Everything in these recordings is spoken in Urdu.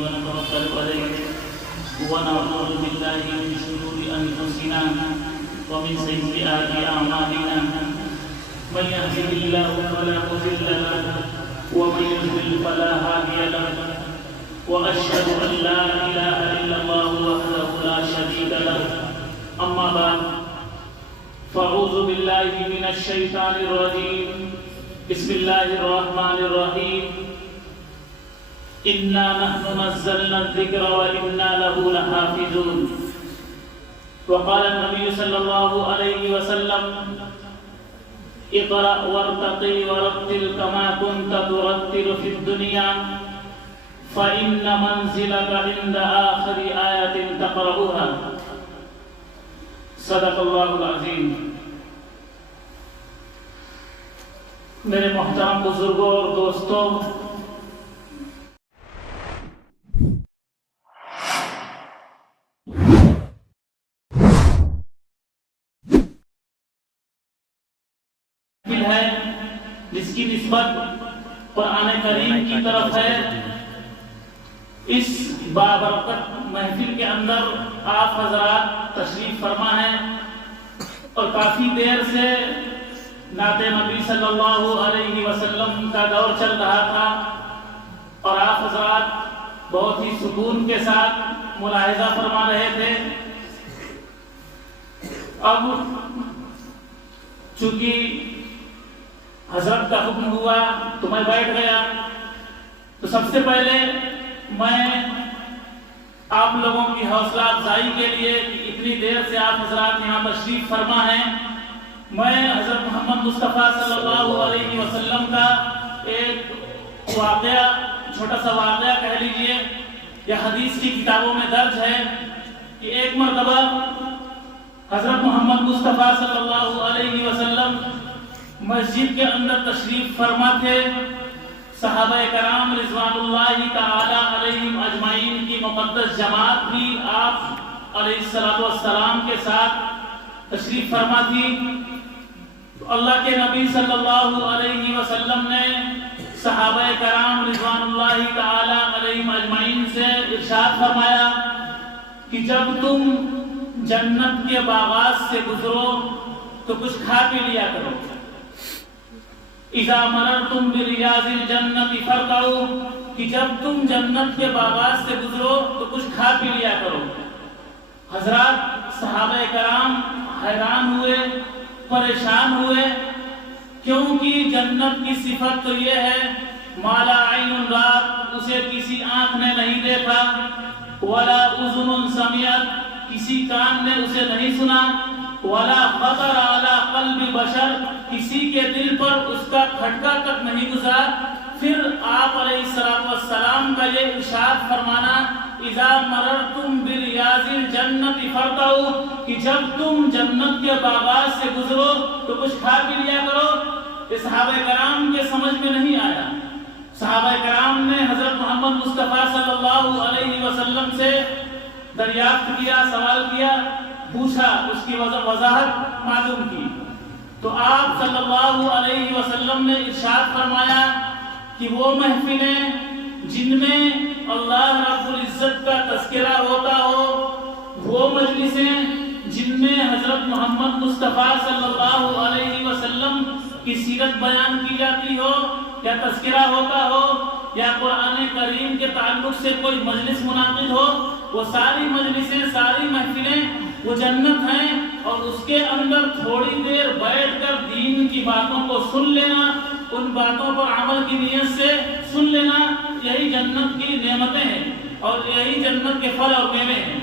ونتوكل عليه ونعوذ بالله من شرور انفسنا ومن سيئات اعمالنا من يهده الله فلا مضل له ومن يضلل فلا هادي له واشهد ان لا اله الا الله وحده لا شريك له اما بعد فاعوذ بالله من الشيطان الرجيم بسم الله الرحمن الرحيم إنا نحن نزلنا الذكر وإنا له لحافظون وقال النبي صلى الله عليه وسلم اقرأ وارتقي ورتل كما كنت ترتل في الدنيا فإن منزلك عند آخر آية تقرأها صدق الله العظيم. میرے محترم بزرگوں اور دوستوں، ہے جس کی نسبت قرآن کریم کی طرف ہے. اس بابرکت محفل کے اندر آپ حضرات تشریف فرما ہیں اور کافی دیر سے نعت نبی صلی اللہ علیہ وسلم کا دور چل رہا تھا اور آپ حضرات بہت ہی سکون کے ساتھ ملاحظہ فرما رہے تھے. اب چونکہ حضرت کا حکم ہوا تو میں بیٹھ گیا. تو سب سے پہلے میں آپ لوگوں کی حوصلہ افزائی کے لیے کہ اتنی دیر سے آپ حضرات یہاں تشریف فرما ہیں، میں حضرت محمد مصطفیٰ صلی اللہ علیہ وسلم کا ایک واقعہ، چھوٹا سا واقعہ کہہ لیجئے، یا حدیث کی کتابوں میں درج ہے کہ ایک مرتبہ حضرت محمد مصطفیٰ صلی اللہ علیہ وسلم مسجد کے اندر تشریف فرما تھے. صحابہ کرام رضوان اللہ تعالی علیہم اجمعین کی مقدس جماعت بھی آپ علیہ السلام کے ساتھ تشریف فرما تھی. اللہ کے نبی صلی اللہ علیہ وسلم نے صحابہ کرام رضوان اللہ تعالی علیہم اجمعین سے ارشاد فرمایا کہ جب تم جنت کے باغات سے گزرو تو کچھ کھا پی لیا کرو. اذا مررتم بریاض الجنت فرقعوا، کہ جب تم جنت کے باغات سے گزرو تو کچھ کھا پی لیا کرو. حضرات صحابہ کرام حیران ہوئے، پریشان ہوئے، کیونکہ جنت کی صفت تو یہ ہے ما لا عین رات، اسے کسی آنکھ نے نہیں دیکھا، ولا اذن سمعت، کسی کان نے اسے نہیں سنا، ولا خطر علی قلب بشر، کسی کے دل پر اس کا کھٹکا تک نہیں گزرا. پھر آپ علیہ السلام کا یہ ارشاد فرمانا اذا مررتم بریاض الجنت فرقعوا، کہ جب تم جنت کے باغات سے گزرو تو کچھ کھا پی لیا کرو. یہ صحابہ کرام کے سمجھ میں نہیں آیا. صحابہ کرام نے حضرت محمد مصطفیٰ صلی اللہ علیہ وسلم سے دریافت کیا، سوال کیا، پوچھا، اس کی وضاحت معلوم کی. تو آپ صلی اللہ علیہ وسلم نے ارشاد فرمایا کہ وہ محفلیں جن میں اللہ رب العزت کا تذکرہ ہوتا ہو، وہ مجلسیں جن میں حضرت محمد مصطفیٰ صلی اللہ علیہ وسلم کی سیرت بیان کی جاتی ہو، یا تذکرہ ہوتا ہو، یا قرآن کریم کے تعلق سے کوئی مجلس منعقد ہو، وہ ساری مجلسیں، ساری محفلیں وہ جنت ہیں. اور اس کے اندر تھوڑی دیر بیٹھ کر دین کی باتوں کو سن لینا، ان باتوں پر عمل کی نیت سے سن لینا، یہی جنت کی نعمتیں ہیں اور یہی جنت کے پھل اور میوے ہیں.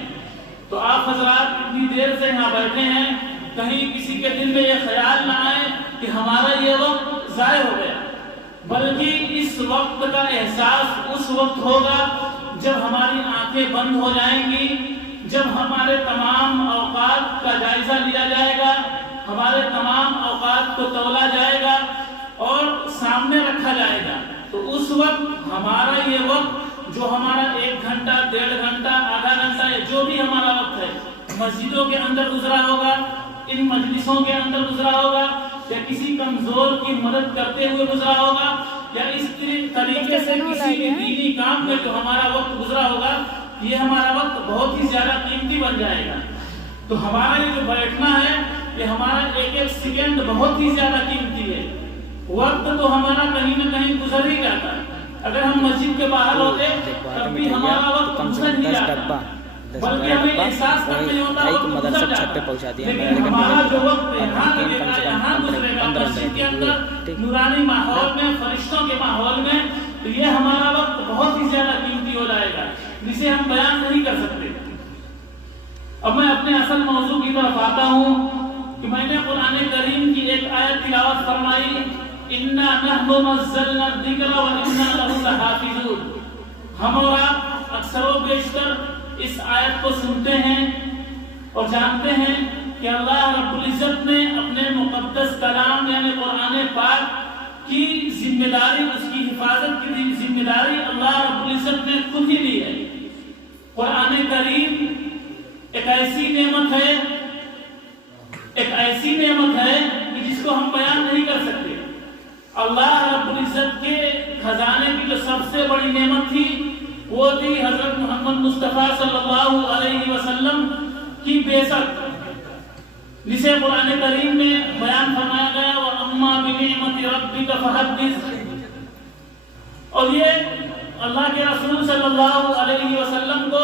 تو آپ حضرات اتنی دیر سے یہاں بیٹھے ہیں، کہیں کسی کے دل میں یہ خیال نہ آئے کہ ہمارا یہ وقت ضائع ہو گیا، بلکہ اس وقت کا احساس اس وقت ہوگا جب ہماری آنکھیں بند ہو جائیں گی، جب ہمارے تمام اوقات کا جائزہ لیا جائے گا، ہمارے تمام اوقات کو تولا جائے گا اور سامنے رکھا جائے گا. تو اس وقت ہمارا یہ وقت جو ہمارا 1 گھنٹہ، 1.5 گھنٹہ، آدھا گھنٹہ، جو بھی ہمارا وقت ہے مسجدوں کے اندر گزرا ہوگا، ان مجلسوں کے اندر گزرا ہوگا یا کسی کمزور کی مدد کرتے ہوئے گزرا ہوگا یا اس طریقے سے کسی بھی دینی کام میں جو ہمارا وقت گزرا ہوگا، یہ ہمارا وقت بہت ہی زیادہ قیمتی بن جائے گا۔ تو ہمارا یہ جو بیٹھنا ہے، یہ ہمارا ایک ایک سیکنڈ بہت ہی زیادہ قیمتی ہے۔ وقت تو ہمارا کہیں نہ کہیں گزر ہی جاتا ہے۔ اگر ہم مسجد کے باہر ہوتے تب بھی ہمارا وقت گزر ہی جاتا، بلکہ ہمیں احساس تک نہیں ہوتا وقت گزر جاتا۔ لیکن ہمارا جو وقت یہاں لگے گا، یہاں گزرے گا، مسجد کے اندر نورانی ماحول میں، فرشتوں کے ماحول میں، تو یہ ہمارا وقت بہت ہی زیادہ قیمتی ہو جائے گا، جسے ہم بیان نہیں کر سکتے۔ اب میں اپنے اصل موضوع کی طرف آتا ہوں کہ میں نے قرآن کریم کی ایک آیت تلاوت فرمائی، اِنَّا نَحْنُ نَزَّلْنَا الذِّكْرَ وَإِنَّا لَهُ لَحَافِظُونَ۔ ہم اور آپ اکثر و بیشتر اس آیت کو سنتے ہیں اور جانتے ہیں کہ اللہ رب العزت نے اپنے مقدس کلام یعنی قرآن پاک کی ذمہ داری، اس کی حفاظت کی ذمہ داری اللہ رب العزت نے خود ہی لی ہے۔ قرآن کریم ایک ایسی نعمت ہے کہ جس کو ہم بیان نہیں کر سکتے۔ اللہ رب العزت کے خزانے کی جو سب سے بڑی نعمت تھی وہ تھی حضرت محمد مصطفیٰ صلی اللہ علیہ وسلم کی بعثت، جسے قرآن کریم میں بیان فرمایا گیا وَأَمَّا بِنِعْمَتِ رَبِّكَ فَحَدِّثْ۔ اور یہ اللہ کے رسول صلی اللہ علیہ وسلم کو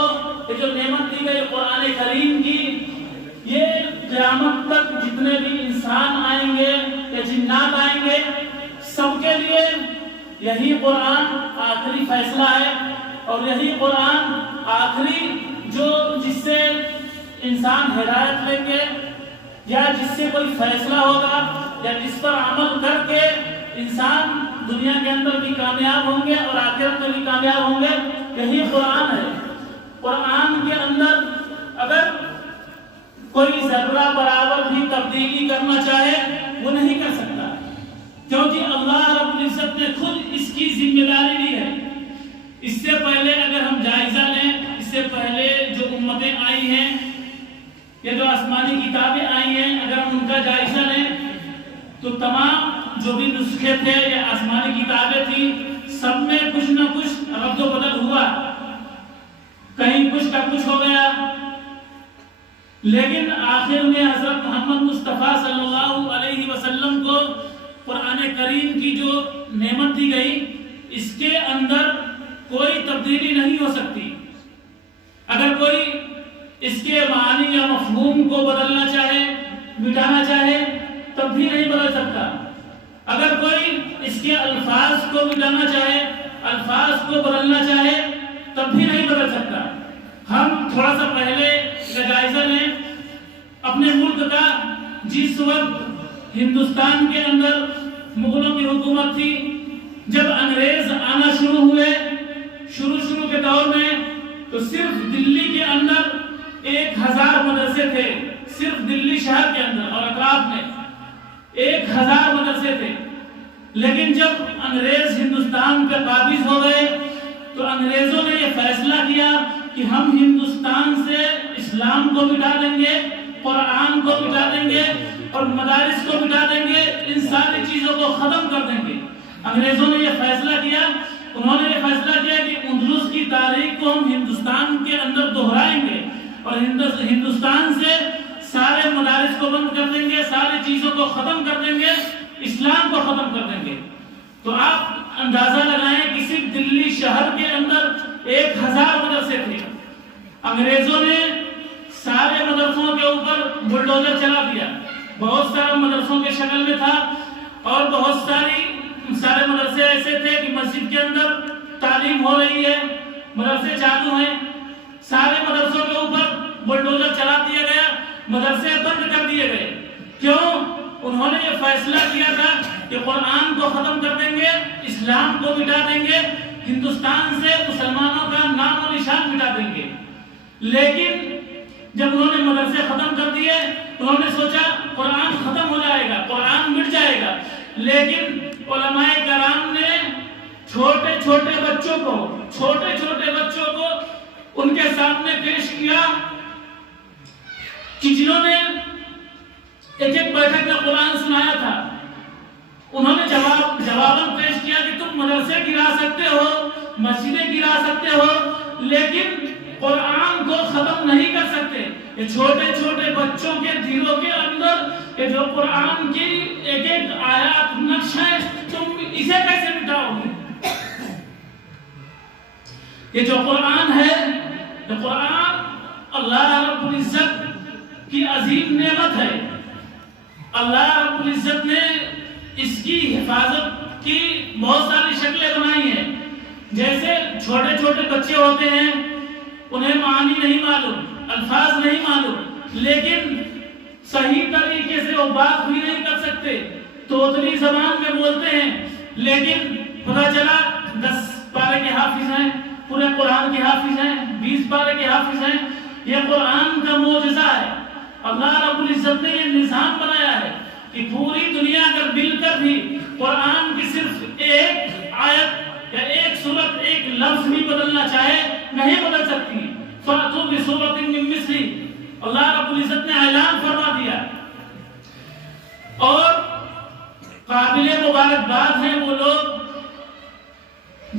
یہ جو نعمت دی گئی قرآن کریم کی، یہ قیامت تک جتنے بھی انسان آئیں گے یا جنات آئیں گے، سب کے لیے یہی قرآن آخری فیصلہ ہے، اور یہی قرآن آخری جس سے انسان ہدایت لیں گے یا جس سے کوئی فیصلہ ہوگا یا جس پر عمل کر کے انسان دنیا کے اندر بھی کامیاب ہوں گے اور آخرت میں بھی کامیاب ہوں گے، یہی قرآن ہے۔ قرآن کے اندر اگر کوئی ذرہ برابر بھی تبدیلی کرنا چاہے وہ نہیں کر سکتا، کیونکہ اللہ رب العزت نے خود اس کی ذمہ داری لی ہے۔ اس سے پہلے اگر ہم جائزہ لیں، اس سے پہلے جو امتیں آئی ہیں یا جو آسمانی کتابیں آئی ہیں، اگر ہم ان کا جائزہ لیں تو تمام جو بھی نسخے تھے یا آسمانی کتابیں تھیں، سب میں کچھ نہ کچھ رد و بدل ہوا، کہیں کچھ کا کچھ ہو گیا، لیکن آخر میں حضرت محمد مصطفیٰ صلی اللہ علیہ وسلم کو قرآن کریم کی جو نعمت دی گئی، اس کے اندر کوئی تبدیلی نہیں ہو سکتی۔ اگر کوئی اس کے معنی یا مفہوم کو بدلنا چاہے، مٹانا چاہے، تب بھی نہیں بدل سکتا۔ اگر کوئی اس کے الفاظ کو مٹانا چاہے، الفاظ کو بدلنا چاہے، تب بھی نہیں بدل سکتا۔ ہم تھوڑا سا پہلے جائزہ لیں اپنے ملک کا، جس وقت ہندوستان کے اندر مغلوں کی حکومت تھی، جب انگریز آنا شروع ہوئے، شروع کے دور میں، تو صرف دلی کے اندر 1000 مدرسے تھے، صرف دلی شہر کے اندر اور اطراف میں 1000 مدرسے تھے۔ لیکن جب انگریز ہندوستان پہ قابض ہو گئے تو انگریزوں نے یہ فیصلہ کیا کہ ہم ہندوستان سے اسلام کو مٹا دیں گے، قرآن کو مٹا دیں گے اور مدارس کو مٹا دیں گے، ان ساری چیزوں کو ختم کر دیں گے۔ انگریزوں نے یہ فیصلہ کیا، انہوں نے یہ فیصلہ کیا کہ اندلس کی تاریخ کو ہم ہندوستان کے اندر دہرائیں گے اور ہندوستان سے سارے مدارس کو بند کر دیں گے، ساری چیزوں کو ختم کر دیں گے، اسلام کو ختم کر دیں گے۔ تو آپ اندازہ لگائیں کہ صرف دلی شہر کے اندر 1000 مدرسے تھے، انگریزوں نے سارے مدرسوں کے اوپر بلڈوزر چلا دیا۔ بہت سارے مدرسوں کے شکل میں تھا اور بہت سارے مدرسے ایسے تھے کہ مسجد کے اندر تعلیم ہو رہی ہے، مدرسے چالو ہیں، سارے مدرسوں کے اوپر بلڈوزر چلا دیا گیا، مدرسے بند کر دیے گئے۔ کیوں؟ انہوں نے یہ فیصلہ کیا تھا کہ قرآن کو ختم کر دیں گے، اسلام کو مٹا دیں گے، ہندوستان سے مسلمانوں کا نام و نشان مٹا دیں گے۔ لیکن جب انہوں نے مدرسے ختم کر دیے، انہوں نے سوچا قرآن ختم ہو جائے گا، قرآن مٹ جائے گا۔ لیکن علماء کرام نے چھوٹے چھوٹے بچوں کو ان کے سامنے پیش کیا کہ جنہوں نے ایک ایک بیٹھک میں قرآن سنایا تھا. انہوں نے جواباً پیش کیا کہ تم مدرسے گرا سکتے ہو، مسجدیں گرا سکتے ہو، لیکن قرآن کو ختم نہیں کر سکتے. یہ چھوٹے چھوٹے بچوں کے دلوں کے اندر یہ جو قرآن کی ایک ایک آیات نقش ہے، تم اسے کیسے مٹاؤ گے؟ یہ جو قرآن ہے، یہ قرآن اللہ رب العزت کی عظیم نعمت ہے. اللہ رب العزت نے اس کی حفاظت کی بہت ساری شکلیں بنائی ہیں. جیسے چھوٹے چھوٹے بچے ہوتے ہیں، انہیں معنی نہیں معلوم، الفاظ نہیں معلوم، لیکن صحیح طریقے سے وہ بات بھی نہیں کر سکتے، توتلی زبان میں بولتے ہیں، لیکن پتہ چلا 10 پارے کے حافظ ہیں، پورے قرآن کے حافظ ہیں، 20 پارے کے حافظ ہیں. یہ قرآن کا معجزہ ہے. اللہ رب العزت نے یہ نظام بنایا ہے کہ پوری دنیا اگر مل کر بھی قرآن کی صرف ایک آیت یا ایک سورت، ایک لفظ بھی بدلنا چاہے نہیں بدل سکتی. فَأْتُوا بِسُورَةٍ مِّن مِّثْلِهِ اللہ رب العزت نے اعلان فرما دیا. اور قابل مبارکباد ہیں وہ لوگ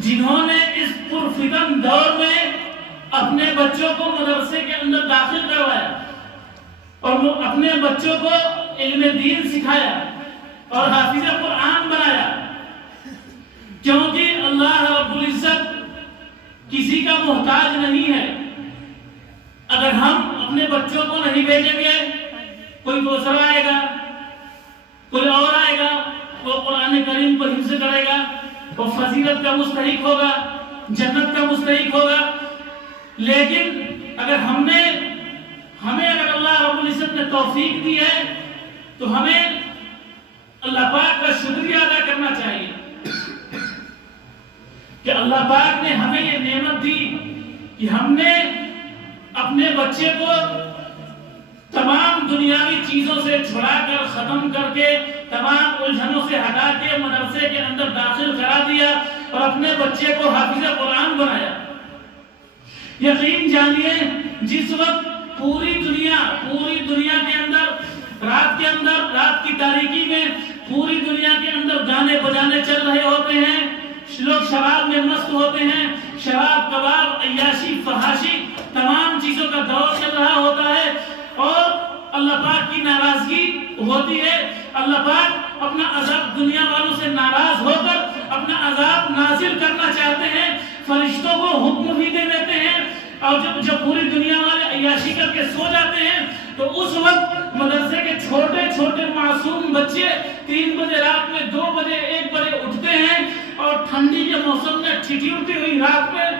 جنہوں نے اس پرفتن دور میں اپنے بچوں کو مدرسے کے اندر داخل کروایا اور اپنے بچوں کو علم دین سکھایا اور حافظ قرآن بنایا. کیونکہ اللہ رب العزت کسی کا محتاج نہیں ہے. اگر ہم اپنے بچوں کو نہیں بھیجیں گے، کوئی دوسرا آئے گا، کوئی اور آئے گا، وہ قرآن کریم کو حفظ کرے گا، وہ فضیلت کا مستحق ہوگا، جنت کا مستحق ہوگا. لیکن اگر ہمیں اگر اللہ رب العزت نے توفیق دی ہے تو ہمیں اللہ پاک کا شکریہ ادا کرنا چاہیے کہ اللہ پاک نے ہمیں یہ نعمت دی کہ ہم نے اپنے بچے کو تمام دنیاوی چیزوں سے چھڑا کر، ختم کر کے، تمام الجھنوں سے ہٹا کے مدرسے کے اندر داخل کرا دیا اور اپنے بچے کو حافظ قرآن بنایا. یقین جانیے جس وقت پوری دنیا کے اندر رات کی تاریکی میں پوری دنیا کے اندر گانے بجانے چل رہے ہوتے ہیں، لوگ شراب میں مست ہوتے ہیں، شراب، کباب، عیاشی، فحاشی، تمام چیزوں کا دور چل رہا ہوتا ہے اور اللہ پاک کی ناراضگی ہوتی ہے. اللہ پاک اپنا عذاب دنیا والوں سے ناراض ہو کر اپنا عذاب نازل کرنا چاہتے ہیں، فرشتوں کو حکم بھی دے دیتے ہیں. اور جب پوری دنیا والے عیاشی کر کے سو جاتے ہیں تو اس وقت مدرسے کے چھوٹے چھوٹے معصوم بچے 3 بجے رات میں، 2 بجے، 1 بجے اٹھتے ہیں اور ٹھنڈی کے موسم میں ٹھٹھیرتی ہوئی رات میں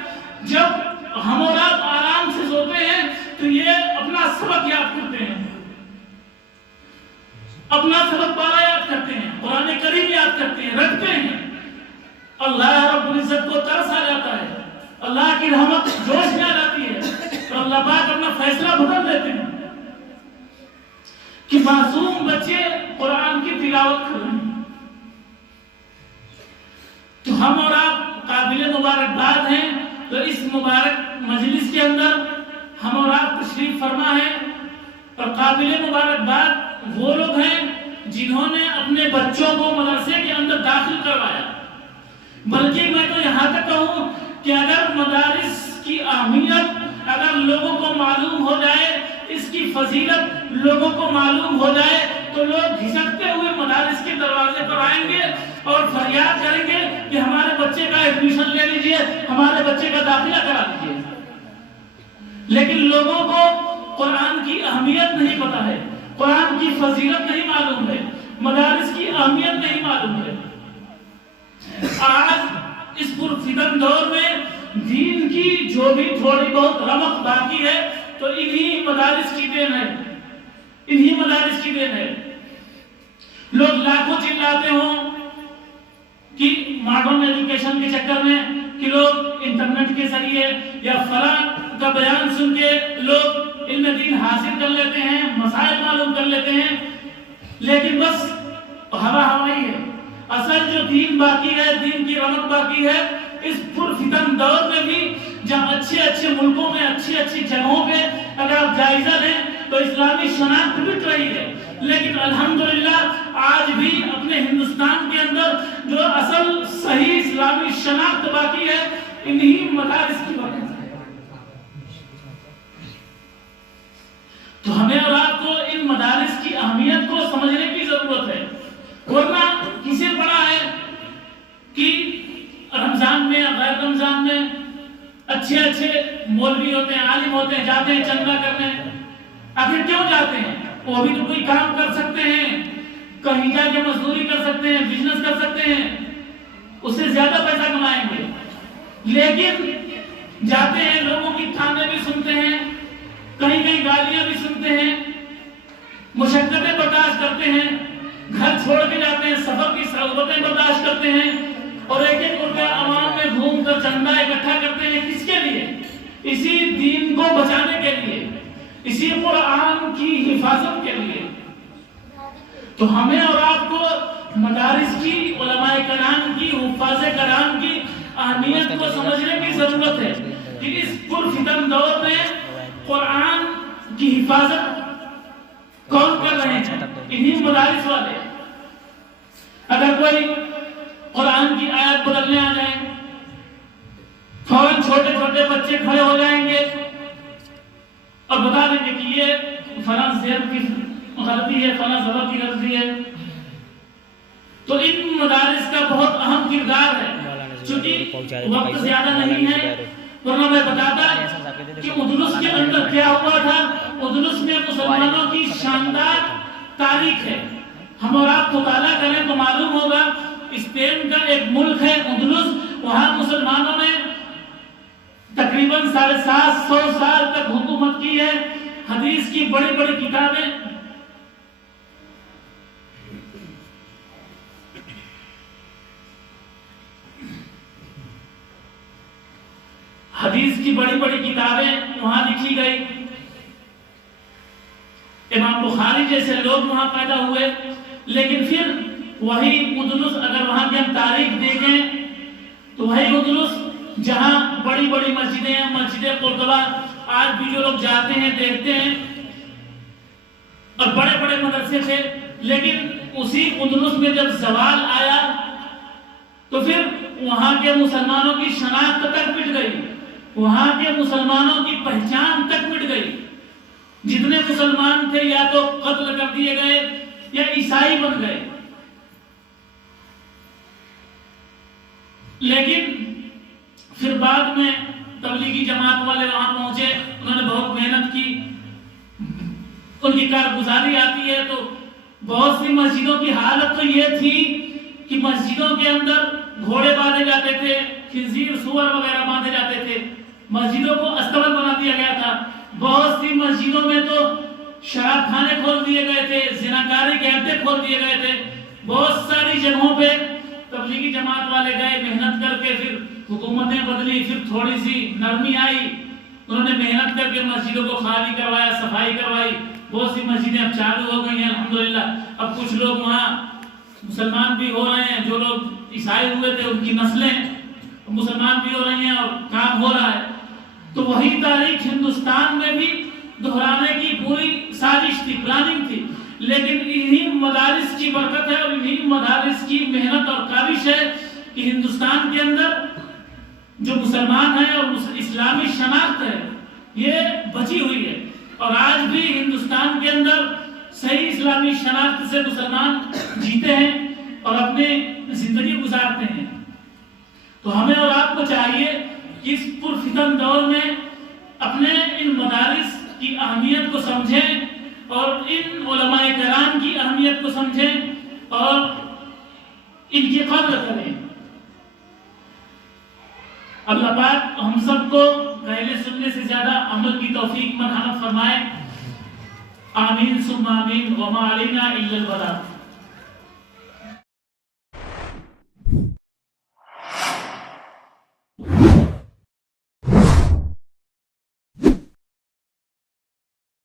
جب ہم اور آپ آرام سے سوتے ہیں تو یہ اپنا سبق یاد کرتے ہیں، اپنا سبق پارا یاد کرتے ہیں، قرآن کریم یاد کرتے ہیں، رکھتے ہیں. اللہ رب العزت کو ترس آ جاتا ہے، اللہ کی رحمت جوش میں آ جاتی ہے اور اللہ پاک اپنا فیصلہ بدل دیتے ہیں کہ معصوم بچے قرآن کی تلاوت کر رہے ہیں. تو ہم اور آپ قابل مبارکباد ہیں. تو اس مبارک مجلس کے اندر ہم اور آپ تشریف فرما ہے اور قابل مبارکباد وہ لوگ ہیں جنہوں نے اپنے بچوں کو مدرسے کے اندر داخل کروایا. بلکہ میں تو یہاں تک کہوں کہ اگر مدارس کی اہمیت اگر لوگوں کو معلوم ہو جائے، اس کی فضیلت لوگوں کو معلوم ہو جائے تو لوگ گھسکتے ہوئے مدارس کے دروازے پر آئیں گے اور فریاد کریں گے کہ ہمارے بچے کا ایڈمیشن لے لیجئے، ہمارے بچے کا داخلہ کرا دیجئے. لیکن لوگوں کو قرآن کی اہمیت نہیں پتہ ہے، قرآن کی فضیلت نہیں معلوم ہے، مدارس کی اہمیت نہیں معلوم ہے. آج اس پرفتن دور میں دین کی جو بھی تھوڑی بہت رمق باقی ہے تو انہی مدارس کی دین ہے، انہی مدارس کی دین ہے. لوگ لاکھوں چلاتے ہوں کہ ماڈرن ایجوکیشن کے چکر میں کہ لوگ انٹرنیٹ کے ذریعے یا فلاں کا بیان سن کے لوگ علم دین حاصل کر لیتے ہیں، مسائل معلوم کر لیتے ہیں، لیکن بس ہوا ہی ہے. اصل جو دین باقی ہے، دین کی رونق باقی ہے. اس پرفتن دور میں بھی جہاں اچھے ملکوں میں اچھی جگہوں پہ اگر آپ جائزہ لیں تو اسلامی شناخت بٹ رہی ہے، لیکن الحمدللہ آج بھی اپنے ہندوستان کے اندر جو اصل صحیح اسلامی شناخت باقی ہے انہی مدارس کی وجہ سے۔ تو ہمیں اور آپ کو ان مدارس کی اہمیت کو سمجھنے کی ضرورت ہے، ورنہ کسے پڑا ہے کہ رمضان میں غیر رمضان میں اچھے مولوی ہوتے ہیں، عالم ہوتے ہیں، جاتے ہیں چندہ کرنے۔ آخر کیوں جاتے ہیں؟ وہ بھی تو کوئی کام کر سکتے ہیں، کہیں جا کے مزدوری کر سکتے ہیں، بزنس کر سکتے ہیں، اس سے زیادہ پیسہ کمائیں گے، لیکن جاتے ہیں، لوگوں کی تانے بھی سنتے ہیں، کہیں گالیاں بھی سنتے ہیں، مشقتیں برداشت کرتے ہیں، گھر چھوڑ کے جاتے ہیں، سفر کی صعوبتیں برداشت کرتے ہیں، اور ایک روپیہ عوام میں گھوم کر چندہ اکٹھا کرتے ہیں۔ کس کے لیے؟ اسی دین کو بچانے کے لیے، اسی قرآن کی حفاظت کے لیے۔ تو ہمیں اور آپ کو مدارس کی، علماء کرام کی، حفاظ کرام کی اہمیت کو سمجھنے کی ضرورت ہے کہ اس پرفتن دور میں قرآن کی حفاظت کون کر رہے ہیں؟ انہی مدارس والے۔ اگر کوئی قرآن کی آیت بدلنے آ جائیں، فوراً چھوٹے بچے کھڑے ہو جائیں گے اور بتا دیں گے کہ یہ فلاں زیر کی غلطی ہے، فلاں زبر کی غلطی ہے۔ تو ان مدارس کا بہت اہم کردار ہے۔ چونکہ وقت زیادہ نہیں ہے، ورنہ میں بتاتا کہ اندلس کے اندر کیا ہوا تھا۔ اندلس میں مسلمانوں کی شاندار تاریخ ہے، ہم اور آپ مطالعہ کریں تو معلوم ہوگا۔ اسپین کا ایک ملک ہے اندلس، وہاں مسلمانوں نے تقریباً 750 سال تک حکومت کی ہے۔ حدیث کی بڑی کتابیں، حدیث کی بڑی کتابیں وہاں لکھی گئی۔ امام بخاری جیسے لوگ وہاں پیدا ہوئے، لیکن پھر وہی اندلس، اگر وہاں کی ہم تاریخ دیکھیں تو وہی اندلس جہاں بڑی مسجدیں ہیں، مسجد قرطبہ آج بھی جو لوگ جاتے ہیں دیکھتے ہیں، اور بڑے مدرسے تھے، لیکن اسی اندلس میں جب زوال آیا تو پھر وہاں کے مسلمانوں کی شناخت تک مٹ گئی، وہاں کے مسلمانوں کی پہچان تک مٹ گئی۔ جتنے مسلمان تھے یا تو قتل کر دیے گئے یا عیسائی بن گئے۔ لیکن پھر بعد میں تبلیغی جماعت والے وہاں پہنچے، انہوں نے بہت محنت کی، ان کی کارگزاری آتی ہے تو بہت سی مسجدوں کی حالت تو یہ تھی کہ مسجدوں کے اندر گھوڑے باندھے جاتے تھے، خنزیر سور وغیرہ باندھے جاتے تھے، مسجدوں کو استبل بنا دیا گیا تھا۔ بہت سی مسجدوں میں تو شراب خانے کھول دیے گئے تھے، زناکاری کے اڈے کھول دیے گئے تھے۔ بہت ساری جگہوں پہ تبلیغی جماعت والے گئے، محنت کر کے، پھر حکومتیں بدلی، پھر تھوڑی سی نرمی آئی، انہوں نے محنت کر کے مسجدوں کو خالی کروایا، صفائی کروائی۔ بہت سی مسجدیں اب چالو ہو گئی ہیں الحمدللہ۔ اب کچھ لوگ وہاں مسلمان بھی ہو رہے ہیں، جو لوگ عیسائی ہوئے تھے ان کی نسلیں مسلمان بھی ہو رہی ہیں اور کام ہو رہا ہے۔ تو وہی تاریخ ہندوستان میں بھی دہرانے کی پوری سازش تھی، پلاننگ تھی، لیکن انہی مدارس کی برکت ہے اور انہی مدارس کی محنت اور کاوش ہے کہ ہندوستان کے اندر جو مسلمان ہیں اور اسلامی شناخت ہے یہ بچی ہوئی ہے، اور آج بھی ہندوستان کے اندر صحیح اسلامی شناخت سے مسلمان جیتے ہیں اور اپنے زندگی گزارتے ہیں۔ تو ہمیں اور آپ کو چاہیے کہ اس پرفتن دور میں اپنے ان مدارس کی اہمیت کو سمجھیں اور ان علماء کرام کی اہمیت کو سمجھیں اور ان کی قدر کریں۔ اللہ پاک ہم سب کو کہنے سننے سے زیادہ عمل کی توفیق مرحمت فرمائے۔ آمین ثم آمین، وما علینا الا البلاغ۔